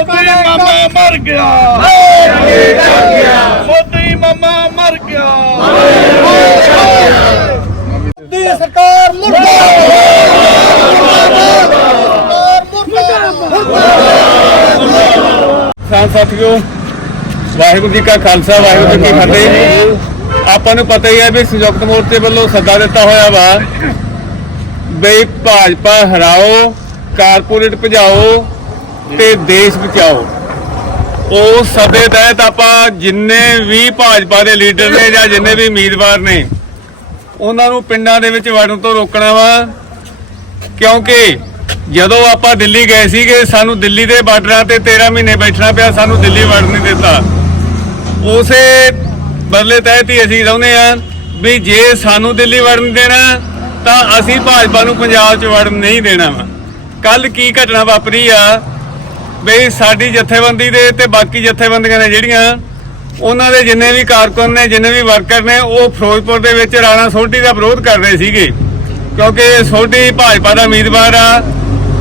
ਮੋਦੀ ਮਾਮਾ ਮਰ ਗਿਆ। ਮੋਦੀ ਮਾਮਾ ਮਰ ਗਿਆ। ਦੀ ਸਰਕਾਰ ਖਾਨ ਸਾਥੀਓ ਵਾਹਿਗੁਰੂ ਜੀ ਕਾ ਖਾਲਸਾ ਵਾਹਿਗੁਰੂ ਜੀ ਕੀ ਫਤਿਹ। ਆਪਾਂ ਨੂੰ ਪਤਾ ਹੀ ਹੈ ਵੀ ਸੰਯੁਕਤ ਮੋਰਚੇ ਵੱਲੋਂ ਸੱਦਾ ਦਿੱਤਾ ਹੋਇਆ ਵਾ ਬਈ ਭਾਜਪਾ ਹਰਾਓ ਕਾਰਪੋਰੇਟ ਭਜਾਓ ਤੇ ਦੇਸ਼ ਬਚਾਓ ਉਹ ਸੱਦੇ ਤਹਿਤ ਆਪਾਂ ਜਿੰਨੇ ਵੀ ਭਾਜਪਾ ਦੇ ਲੀਡਰ ਨੇ ਜਾਂ ਜਿੰਨੇ ਵੀ ਉਮੀਦਵਾਰ ਨੇ, ਉਹਨਾਂ ਨੂੰ ਪਿੰਡਾਂ ਦੇ ਵਿੱਚ ਵੜਨ ਤੋਂ ਰੋਕਣਾ ਵਾ। ਕਿਉਂਕਿ ਜਦੋਂ ਆਪਾਂ ਦਿੱਲੀ ਗਏ ਸੀਗੇ, ਸਾਨੂੰ ਦਿੱਲੀ ਦੇ ਬਾਰਡਰਾਂ ਤੇ 13 ਮਹੀਨੇ ਬੈਠਣਾ ਪਿਆ, ਸਾਨੂੰ ਦਿੱਲੀ ਵੜਨ ਨਹੀਂ ਦਿੱਤਾ। ਉਸੇ ਬਦਲੇ ਤਹਿਤ ਹੀ ਅਸੀਂ ਚਾਹੁੰਦੇ ਆ ਵੀ ਜੇ ਸਾਨੂੰ ਦਿੱਲੀ ਵੜਨ ਦੇਣਾ, ਤਾਂ ਅਸੀਂ ਭਾਜਪਾ ਨੂੰ ਪੰਜਾਬ 'ਚ ਵੜਨ ਨਹੀਂ ਦੇਣਾ ਵਾ। ਕੱਲ ਕੀ ਘਟਨਾ ਵਾਪਰੀ ਆ ਬਈ ਸਾਡੀ ਜਥੇਬੰਦੀ ਦੇ ਤੇ ਬਾਕੀ ਜਥੇਬੰਦੀਆਂ ਨੇ ਜਿਹੜੀਆਂ, ਉਹਨਾਂ ਦੇ ਜਿੰਨੇ ਵੀ ਕਾਰਕੁਨ ਨੇ, ਜਿੰਨੇ ਵੀ ਵਰਕਰ ਨੇ, ਉਹ ਫਿਰੋਜ਼ਪੁਰ ਦੇ ਵਿੱਚ ਰਾਣਾ ਸੋਢੀ ਦਾ ਵਿਰੋਧ ਕਰ ਰਹੇ ਸੀਗੇ। ਕਿਉਂਕਿ ਸੋਢੀ ਭਾਜਪਾ ਦਾ ਉਮੀਦਵਾਰ ਆ,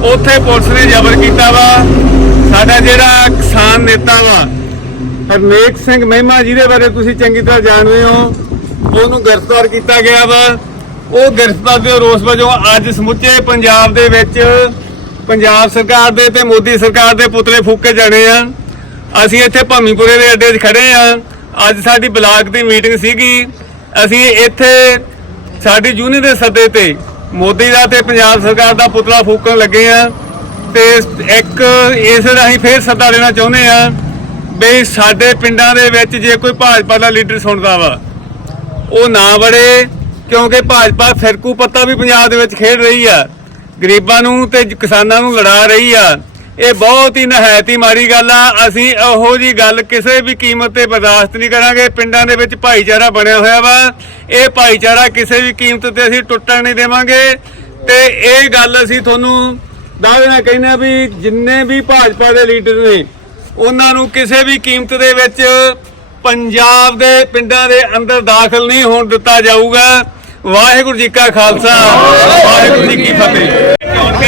ਉੱਥੇ ਪੁਲਿਸ ਨੇ ਜ਼ਬਰ ਕੀਤਾ ਵਾ। ਸਾਡਾ ਜਿਹੜਾ ਕਿਸਾਨ ਨੇਤਾ ਵਾ, ਹਰਨੇਕ ਸਿੰਘ ਮਹਿਮਾ ਜਿਹਦੇ ਬਾਰੇ ਤੁਸੀਂ ਚੰਗੀ ਤਰ੍ਹਾਂ ਜਾਣਦੇ ਹੋ। ਉਹਨੂੰ ਗ੍ਰਿਫਤਾਰ ਕੀਤਾ ਗਿਆ ਵਾ। ਉਹ ਗ੍ਰਿਫਤਾਰ ਦੇ ਰੋਸ ਵਜੋਂ ਅੱਜ ਸਮੁੱਚੇ ਪੰਜਾਬ ਦੇ ਵਿੱਚ ਪੰਜਾਬ ਸਰਕਾਰ ਦੇ ਤੇ ਮੋਦੀ ਸਰਕਾਰ ਦੇ ਪੁਤਲੇ ਫੂਕੇ ਜਾਣੇ ਆ। ਅਸੀਂ ਇੱਥੇ ਭੰਮੀਪੁਰੇ ਦੇ ਅੱਡੇ 'ਚ ਖੜੇ ਆ। ਅੱਜ ਸਾਡੀ ਬਲਾਕ ਦੀ ਮੀਟਿੰਗ ਸੀਗੀ। ਅਸੀਂ ਇੱਥੇ ਸਾਡੀ ਯੂਨੀਅਨ ਦੇ ਸੱਦੇ ਤੇ ਮੋਦੀ ਦਾ ਤੇ ਪੰਜਾਬ ਸਰਕਾਰ ਦਾ ਪੁਤਲਾ ਫੂਕਣ ਲੱਗੇ ਆ। ਤੇ ਇੱਕ ਇਸ ਰਾਹੀਂ ਫੇਰ ਸੱਦਾ ਦੇਣਾ ਚਾਹੁੰਦੇ ਆ ਬਈ ਸਾਡੇ ਪਿੰਡਾਂ ਦੇ ਵਿੱਚ ਜੇ ਕੋਈ ਭਾਜਪਾ ਦਾ ਲੀਡਰ ਸੁਣਦਾ ਵਾ, ਉਹ ਨਾ ਵੜੇ, ਕਿਉਂਕਿ ਭਾਜਪਾ ਫਿਰਕੂ ਪੱਤਾ ਵੀ ਪੰਜਾਬ ਦੇ ਵਿੱਚ ਖੇਡ ਰਹੀ ਆ। ਗਰੀਬਾਂ ਨੂੰ ਤੇ ਕਿਸਾਨਾਂ ਨੂੰ ਲੜਾ ਰਹੀ ਆ। ਇਹ ਬਹੁਤ ਹੀ ਨਹਾਇਤੀ ਮਾਰੀ ਗੱਲ ਆ। ਅਸੀਂ ਉਹੋ ਜੀ ਗੱਲ ਕਿਸੇ ਵੀ ਕੀਮਤ ਤੇ ਬਰਦਾਸ਼ਤ ਨਹੀਂ ਕਰਾਂਗੇ। ਪਿੰਡਾਂ ਦੇ ਵਿੱਚ ਭਾਈਚਾਰਾ ਬਣਿਆ ਹੋਇਆ ਵਾ। ਇਹ ਭਾਈਚਾਰਾ ਕਿਸੇ ਵੀ ਕੀਮਤ ਤੇ ਅਸੀਂ ਟੁੱਟਣ ਨਹੀਂ ਦੇਵਾਂਗੇ। ਤੇ ਇਹ ਗੱਲ ਅਸੀਂ ਤੁਹਾਨੂੰ ਦਾਅਵੇ ਨਾਲ ਕਹਿੰਦੇ ਆ ਵੀ ਜਿੰਨੇ ਵੀ ਭਾਜਪਾ ਦੇ ਲੀਡਰ ਨੇ, ਉਹਨਾਂ ਨੂੰ ਕਿਸੇ ਵੀ ਕੀਮਤ ਦੇ ਵਿੱਚ ਪੰਜਾਬ ਦੇ ਪਿੰਡਾਂ ਦੇ ਅੰਦਰ ਦਾਖਲ ਨਹੀਂ ਹੋਣ ਦਿੱਤਾ ਜਾਊਗਾ। ਵਾਹਿਗੁਰੂ ਜੀ ਕਾ ਖਾਲਸਾ। ਵਾਹਿਗੁਰੂ ਜੀ ਕੀ ਫਤਿਹ।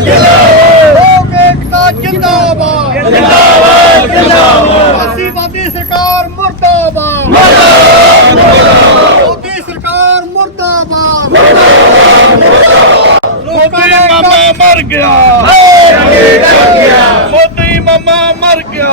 ਜਿੰਦਾਬਾਦ। ਜਿੰਦਾਬਾਦ ਜਿੰਦਾਬਾਦ ਜਿੰਦਾਬਾਦ ਜਿੰਦਾਬਾਦ ਜਿੰਦਾਬਾਦ ਅਸੀਂ ਮੋਦੀ ਸਰਕਾਰ ਮੁਰਦਾਬਾਦ। ਮੋਦੀ ਸਰਕਾਰ ਮੁਰਦਾਬਾਦ ਮੋਦੀ ਮਾਮਾ ਮਰ ਗਿਆ। ਮੋਦੀ ਮਾਮਾ ਮਰ ਗਿਆ।